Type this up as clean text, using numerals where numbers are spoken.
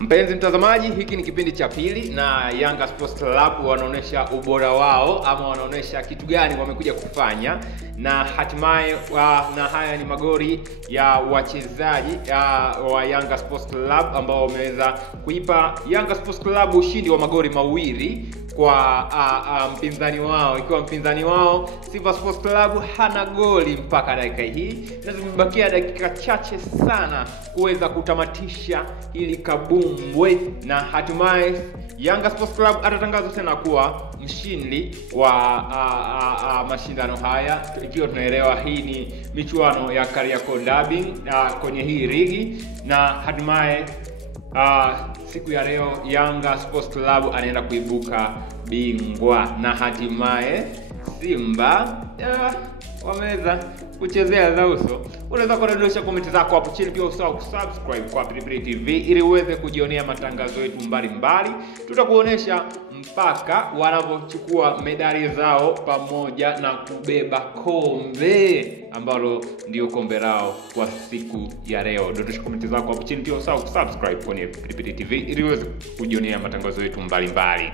Mpenzi mtazamaji, hiki ni kipindi cha pili na Yanga Sports Club wanaonesha ubora wao ama wanaonesha kitu gani wamekuja kufanya, na hatimaye na haya ni magoli ya wachezaji wa Yanga Sports Club ambao wameweza kuipa Yanga Sports Club ushindi wa magoli mawili kwa mpinzani wao, ikiwa mpinzani wao Simba Sports Club hana goli mpaka dakika hii, na zimebakia dakika chache sana kuweza kutamatisha ili kabumbwe, na hatimaye Yanga Sports Club atatangaza tena kuwa mshindi wa mashindano haya, ikiwa tunaelewa hii ni michuano ya Kariakoo Derby kwenye hii ligi, na hatimaye siku ya leo Yanga Sports Club anaenda kuibuka bingwa, na hatimaye Simba wameweza kuchezea za uso. Unaweza kudondosha comment zako hapo chini, pia usahau kusubscribe kwa Pilipili TV ili uweze kujionea matangazo yetu mbalimbali. Tutakuonesha mpaka wanapochukua medali zao pamoja na kubeba kombe ambalo ndio kombe lao kwa siku ya leo. Dondosha comment zako hapo chini, pia usahau kusubscribe kwenye Pilipili TV ili uweze kujionea matangazo yetu mbalimbali.